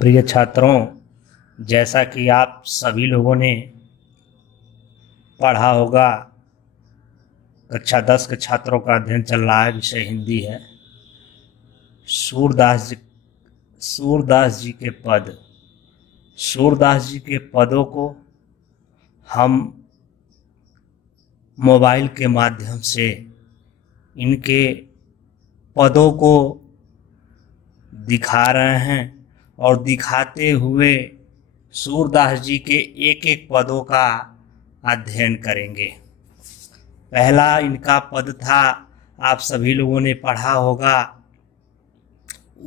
प्रिय छात्रों, जैसा कि आप सभी लोगों ने पढ़ा होगा, कक्षा 10 के छात्रों का अध्ययन चल रहा है। विषय हिंदी है। सूरदास जी के पद। सूरदास जी के पदों को हम मोबाइल के माध्यम से इनके पदों को दिखा रहे हैं और दिखाते हुए सूरदास जी के एक एक पदों का अध्ययन करेंगे। पहला इनका पद था, आप सभी लोगों ने पढ़ा होगा।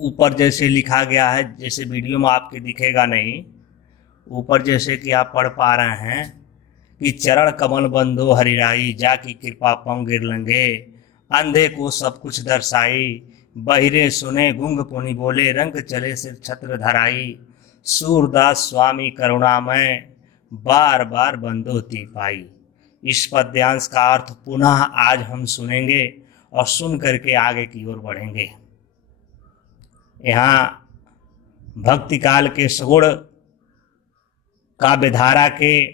ऊपर जैसे लिखा गया है, जैसे वीडियो में आपके दिखेगा नहीं, ऊपर जैसे कि आप पढ़ पा रहे हैं कि चरण कमल बंधो हरिराई, जाकी कृपा पाँव गिर लंगे, अंधे को सब कुछ दर्शाई, बहिरे सुने गूंग पुनि बोले, रंग चले सिर छत्र धराई, सूरदास स्वामी करुणामय, बार बार बंधोती पाई। इस पद्यांश का अर्थ पुनः आज हम सुनेंगे और सुन करके आगे की ओर बढ़ेंगे। यहाँ भक्ति काल के सगुण काव्यधारा के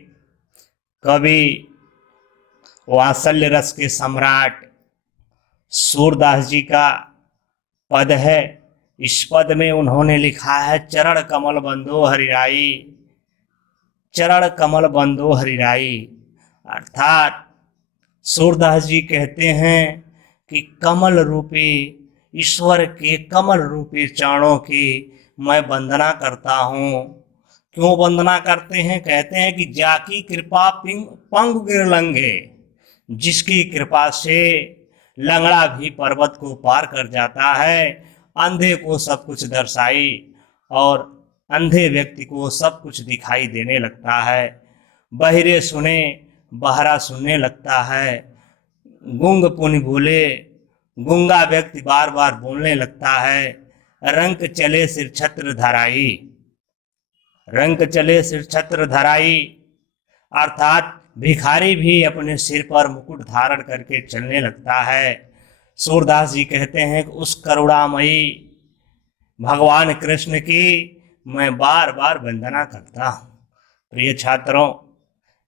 कवि, वात्सल्य रस के सम्राट सूरदास जी का पद है। इस पद में उन्होंने लिखा है, चरण कमल बंधो हरिराई। चरण कमल बंधो हरिराई अर्थात सूरदास जी कहते हैं कि कमल रूपी ईश्वर के कमल रूपी चरणों की मैं वंदना करता हूँ। क्यों वंदना करते हैं? कहते हैं कि जाकी कृपा पंग गिर लंघे, जिसकी कृपा से लंगड़ा भी पर्वत को पार कर जाता है, अंधे को सब कुछ दर्शाई और अंधे व्यक्ति को सब कुछ दिखाई देने लगता है, बहिरे सुने बहरा सुनने लगता है, गूंग पुनि बोले गूंगा व्यक्ति बार बार बोलने लगता है, रंग चले सिर छत्र धराई। रंग चले सिर छत्र धराई अर्थात भिखारी भी अपने सिर पर मुकुट धारण करके चलने लगता है। सूरदास जी कहते हैं कि उस करुणामयी भगवान कृष्ण की मैं बार बार वंदना करता हूँ। प्रिय छात्रों,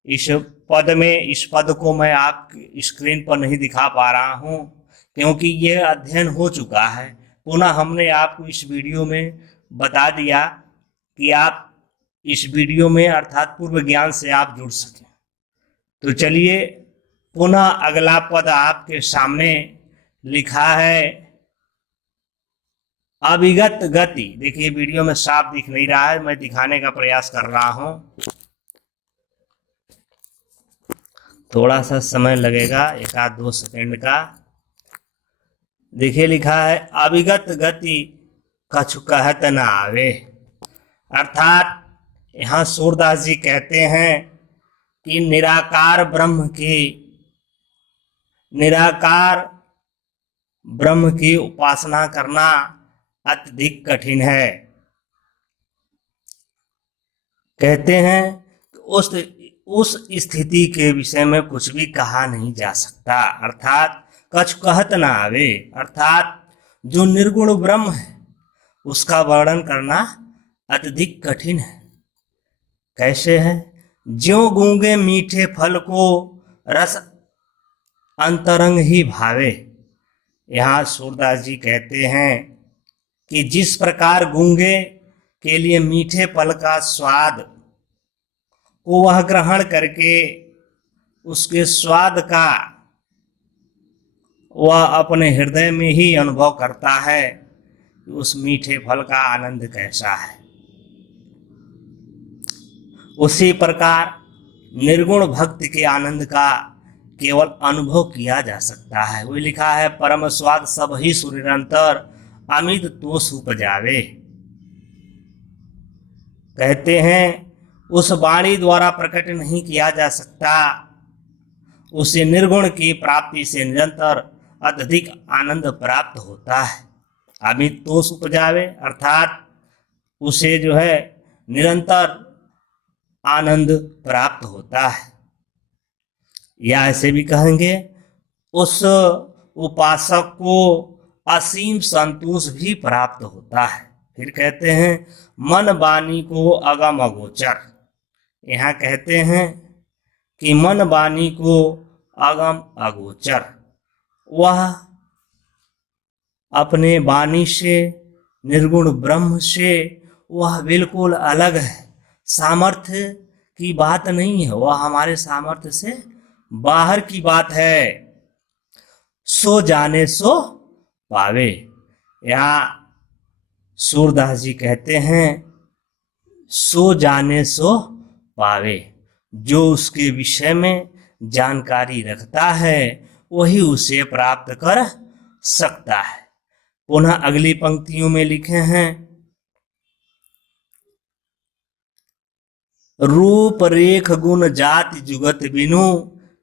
इस पद को मैं आप स्क्रीन पर नहीं दिखा पा रहा हूँ क्योंकि ये अध्ययन हो चुका है। पुनः हमने आपको इस वीडियो में बता दिया कि आप इस वीडियो में अर्थात पूर्व ज्ञान से आप जुड़ सकें। तो चलिए, पुनः अगला पद आपके सामने लिखा है, अविगत गति। देखिए वीडियो में साफ दिख नहीं रहा है, मैं दिखाने का प्रयास कर रहा हूं, थोड़ा सा समय लगेगा, 1-2 सेकंड का। देखिए लिखा है, अविगत गति कछु कहत न आवे। अर्थात यहाँ सूरदास जी कहते हैं कि निराकार ब्रह्म की उपासना करना अत्यधिक कठिन है। कहते हैं कि उस स्थिति के विषय में कुछ भी कहा नहीं जा सकता। अर्थात कछु कहत ना आवे, अर्थात जो निर्गुण ब्रह्म है उसका वर्णन करना अत्यधिक कठिन है। कैसे है? ज्यों गूंगे मीठे फल को रस अंतरंग ही भावे। यहाँ सूरदास जी कहते हैं कि जिस प्रकार गूंगे के लिए मीठे फल का स्वाद को वह ग्रहण करके उसके स्वाद का वह अपने हृदय में ही अनुभव करता है कि उस मीठे फल का आनंद कैसा है, उसी प्रकार निर्गुण भक्ति के आनंद का केवल अनुभव किया जा सकता है। वही लिखा है, परम स्वाद सब ही सुनिरंतर, अमित तोष उपजावे। कहते हैं उस वाणी द्वारा प्रकट नहीं किया जा सकता, उसे निर्गुण की प्राप्ति से निरंतर अत्यधिक आनंद प्राप्त होता है। अमित तोष उपजावे अर्थात उसे जो है निरंतर आनंद प्राप्त होता है। या ऐसे भी कहेंगे, उस उपासक को असीम संतोष भी प्राप्त होता है। फिर कहते हैं मन वाणी को अगम अगोचर। यहाँ कहते हैं कि मन वाणी को अगम अगोचर, वह अपने वाणी से, निर्गुण ब्रह्म से वह बिल्कुल अलग है। सामर्थ्य की बात नहीं है, वह हमारे सामर्थ्य से बाहर की बात है। सो जाने सो पावे। यहाँ सूरदास जी कहते हैं सो जाने सो पावे, जो उसके विषय में जानकारी रखता है वही उसे प्राप्त कर सकता है। पुनः अगली पंक्तियों में लिखे हैं रूप रेख गुण जाति जुगत बिनु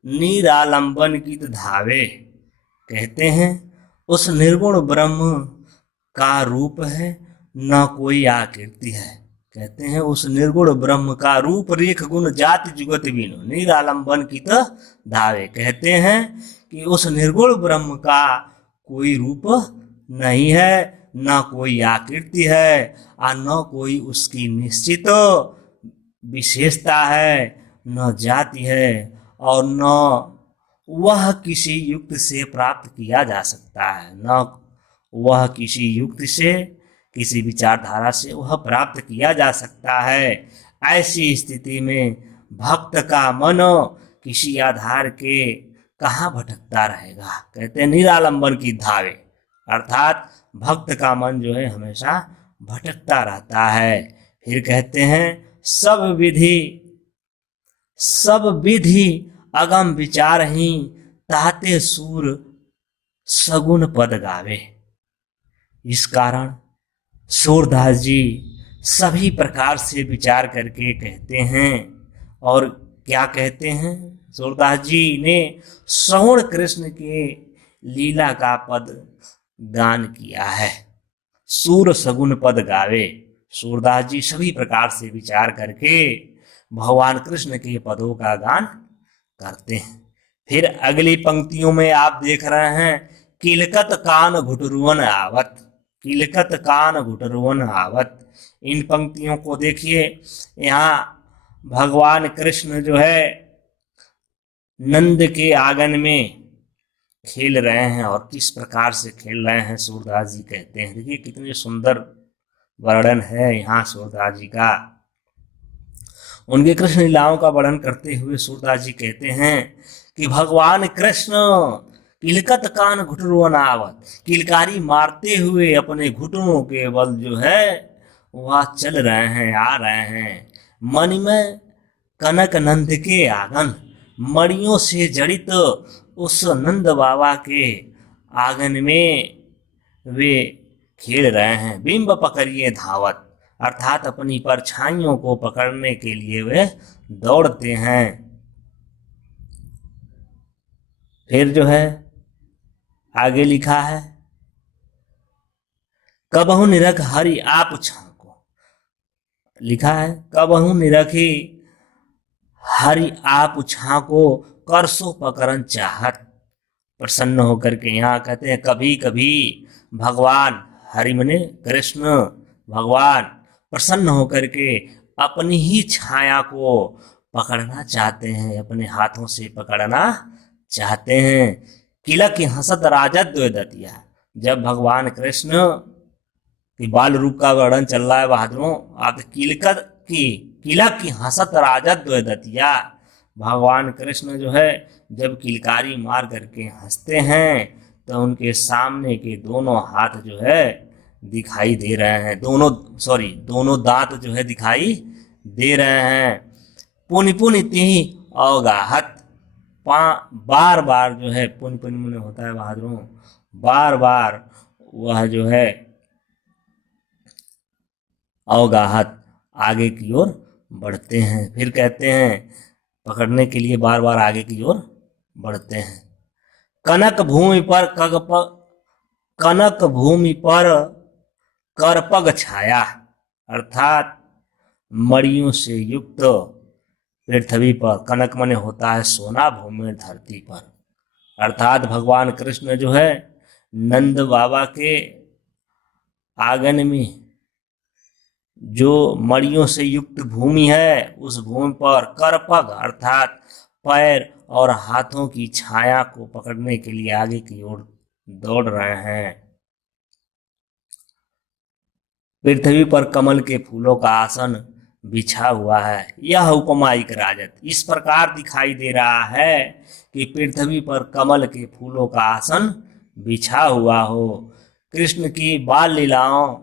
निरालंबन की धावे। कहते हैं उस निर्गुण ब्रह्म का रूप है, न कोई आकृति है। कहते हैं उस निर्गुण ब्रह्म का रूप रेख गुण जाति जुगत बिनु निरालंबन की धावे। कहते हैं कि उस निर्गुण ब्रह्म का कोई रूप नहीं है, न कोई आकृति है, और न कोई उसकी निश्चित विशेषता है, न जाति है, और न वह किसी युक्त से प्राप्त किया जा सकता है। न वह किसी युक्त से, किसी विचारधारा से वह प्राप्त किया जा सकता है। ऐसी स्थिति में भक्त का मन किसी आधार के कहाँ भटकता रहेगा। कहते हैं निरालंबन की धावे, अर्थात भक्त का मन जो है हमेशा भटकता रहता है। फिर कहते हैं सब विधि अगम विचार ही ताते सूर सगुन पद गावे। इस कारण सूरदास जी सभी प्रकार से विचार करके कहते हैं। और क्या कहते हैं, सूरदास जी ने श्रवण कृष्ण के लीला का पद गान किया है। सूर सगुन पद गावे। सूरदास जी सभी प्रकार से विचार करके भगवान कृष्ण के पदों का गान करते हैं। फिर अगली पंक्तियों में आप देख रहे हैं किलकत कान घुटरुवन आवत, किलकत कान घुटरुवन आवत। इन पंक्तियों को देखिए, यहाँ भगवान कृष्ण जो है नंद के आंगन में खेल रहे हैं, और किस प्रकार से खेल रहे हैं सूरदास जी कहते हैं। देखिए कितने सुंदर वर्णन है यहाँ सूरदास जी का। उनके कृष्ण लीलाओं का वर्णन करते हुए सूरदास जी कहते हैं कि भगवान कृष्ण किलकत कान घुटरुवन आवत, किलकारी मारते हुए अपने घुटनों के बल जो है वह चल रहे हैं, आ रहे हैं। मन में कनक नंद के आंगन, मणियों से जड़ित उस नंद बाबा के आंगन में वे खेल रहे हैं। बिंब पकड़िए धावत, अर्थात अपनी परछाइयों को पकड़ने के लिए वे दौड़ते हैं। फिर जो है आगे लिखा है कबहु निरख हरि आप छाको। लिखा है कबहु निरखी हरि आप छाको करसो पकड़न चाहत। प्रसन्न होकर के यहाँ कहते हैं कभी कभी भगवान हरि मने कृष्ण भगवान प्रसन्न होकर के अपनी ही छाया को पकड़ना चाहते हैं, अपने हाथों से पकड़ना चाहते हैं। किलक की हंसत राजत द्वैदतिया, जब भगवान कृष्ण की बाल रूप का वर्णन चल रहा है बहादुरों, आप किलक की हंसत राजत द्वैदतिया, भगवान कृष्ण जो है जब किलकारी मार करके हंसते हैं तो उनके सामने के दोनों हाथ जो है दिखाई दे रहे हैं, दोनों दांत जो है दिखाई दे रहे हैं। पुनि पुनि तिहि अवगाहत, बार बार जो है पुनि पुनि मुने होता है बहादुरों, बार बार वह जो है अवगाहत आगे की ओर बढ़ते हैं। फिर कहते हैं पकड़ने के लिए बार बार आगे की ओर बढ़ते हैं। कनक भूमि पर करपग छाया, अर्थात मड़ियों से युक्त पृथ्वी पर, कनक मने होता है सोना, भूमि धरती पर, अर्थात भगवान कृष्ण जो है नंद बाबा के आंगन में जो मड़ियों से युक्त भूमि है उस भूमि पर करपग अर्थात पैर और हाथों की छाया को पकड़ने के लिए आगे की ओर दौड़ रहे हैं। पृथ्वी पर कमल के फूलों का आसन बिछा हुआ है। यह उपमा एक राजत इस प्रकार दिखाई दे रहा है कि पृथ्वी पर कमल के फूलों का आसन बिछा हुआ हो। कृष्ण की बाल लीलाओं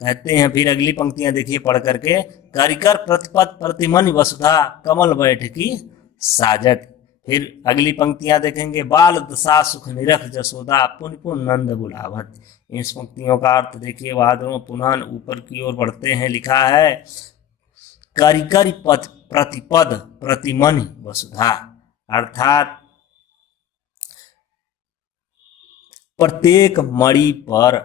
कहते हैं। फिर अगली पंक्तियां देखिए पढ़ करके। करिकर प्रतिपद प्रतिमन वसुधा कमल बैठकी साजत। फिर अगली पंक्तियां देखेंगे। बाल दशा सुख निरख जसोदा पुन पुन नंद बुलावत। इस पंक्तियों का अर्थ देखिए बहादुरों। पुनः ऊपर की ओर बढ़ते हैं। लिखा है करिकर प्रतिपद प्रतिमन वसुधा अर्थात प्रत्येक मणि पर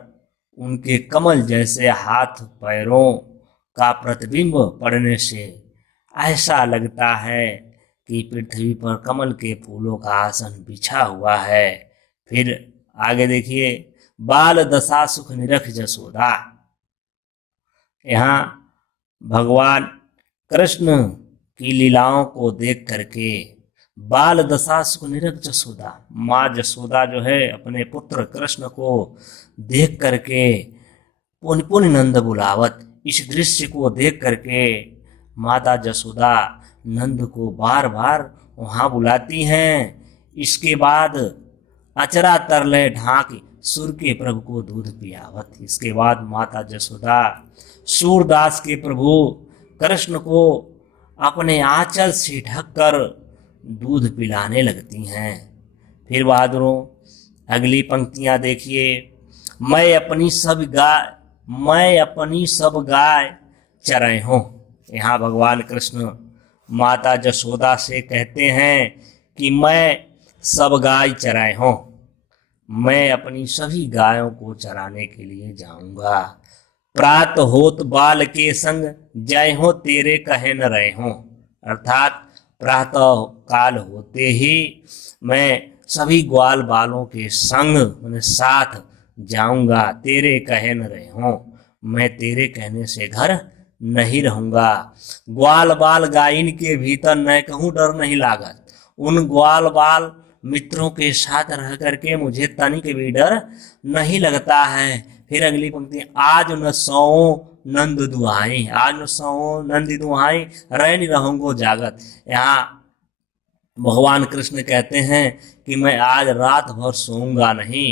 उनके कमल जैसे हाथ पैरों का प्रतिबिंब पड़ने से ऐसा लगता है कि पृथ्वी पर कमल के फूलों का आसन बिछा हुआ है। फिर आगे देखिए। बाल दशा सुख निरख जसोदा। यहाँ भगवान कृष्ण की लीलाओं को देख करके बाल दशा सुख निरख जसोदा, माँ जसोदा जो है अपने पुत्र कृष्ण को देख करके पुन पुन नंद बुलावत। इस दृश्य को देख करके माता जसोदा नंद को बार बार वहाँ बुलाती हैं। इसके बाद अचरा तरले ढाक सूर के प्रभु को दूध पियावत। इसके बाद माता जसोदा सूरदास के प्रभु कृष्ण को अपने आंचल से ढककर दूध पिलाने लगती हैं। फिर बहादुरों अगली पंक्तियां देखिए। मैं अपनी सब गाय चराए हूँ। यहाँ भगवान कृष्ण माता जसोदा से कहते हैं कि मैं सब गाय चराए हूँ। मैं अपनी सभी गायों को चराने के लिए जाऊंगा। प्रात होत बाल के संग जय हो तेरे कहे न रहे हो। अर्थात प्रातः काल होते ही मैं सभी ग्वाल बालों के संग साथ जाऊंगा। तेरे कहे न रहे हो। मैं तेरे कहने से घर नहीं रहूंगा। ग्वाल बाल गायन के भीतर न कहूँ डर नहीं लागत। उन ग्वाल बाल मित्रों के साथ रह करके मुझे तनिक भी डर नहीं लगता है। फिर अगली पंक्ति। आज न सो नंद दुहाई, आज न सो नंद दुहाई रह नहीं रहूंगो जागत। यहाँ भगवान कृष्ण कहते हैं कि मैं आज रात भर सोऊंगा नहीं।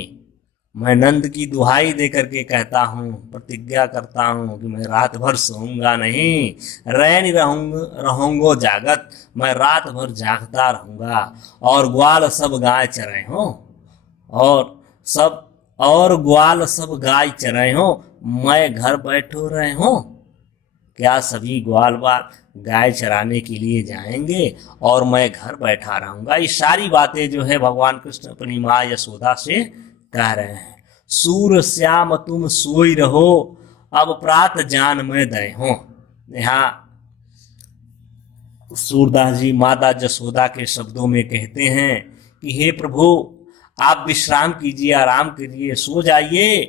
मैं नंद की दुहाई दे करके कहता हूँ, प्रतिज्ञा करता हूँ कि मैं रात भर सोऊंगा नहीं, रह नहीं रहूंगो जागत। मैं रात भर जागता रहूंगा। और ग्वाल सब गाय चराए हो और ग्वाल सब गाय चराए हो। मैं घर बैठो रहे हो। क्या सभी ग्वाल बाल गाय चराने के लिए जाएंगे और मैं घर बैठा रहूंगा। ये सारी बातें जो है भगवान कृष्ण अपनी माँ यशोदा से कह रहे हैं। सूर श्याम तुम सोई रहो अब प्रात जान मैं दय हो। यहाँ सूरदास जी माता जसोदा के शब्दों में कहते हैं कि हे प्रभु आप विश्राम कीजिए, आराम कीजिए, सो जाइए।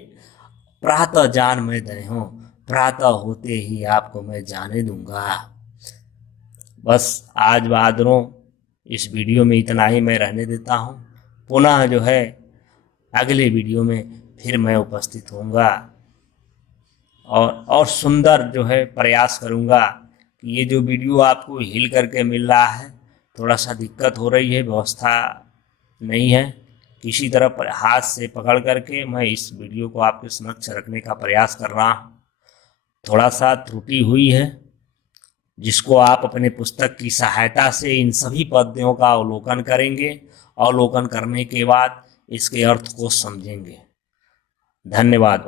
प्रातः जान मैं दय हो। प्रातः होते ही आपको मैं जाने दूंगा। बस आज बहादुरों इस वीडियो में इतना ही मैं रहने देता हूँ। पुनः जो है अगले वीडियो में फिर मैं उपस्थित होऊंगा और सुंदर जो है प्रयास करूंगा कि ये जो वीडियो आपको हिल करके मिल रहा है, थोड़ा सा दिक्कत हो रही है, व्यवस्था नहीं है, किसी तरह हाथ से पकड़ करके मैं इस वीडियो को आपके समक्ष रखने का प्रयास कर रहा हूँ। थोड़ा सा त्रुटि हुई है, जिसको आप अपने पुस्तक की सहायता से इन सभी पद्यों का अवलोकन करेंगे। अवलोकन करने के बाद इसके अर्थ को समझेंगे। धन्यवाद।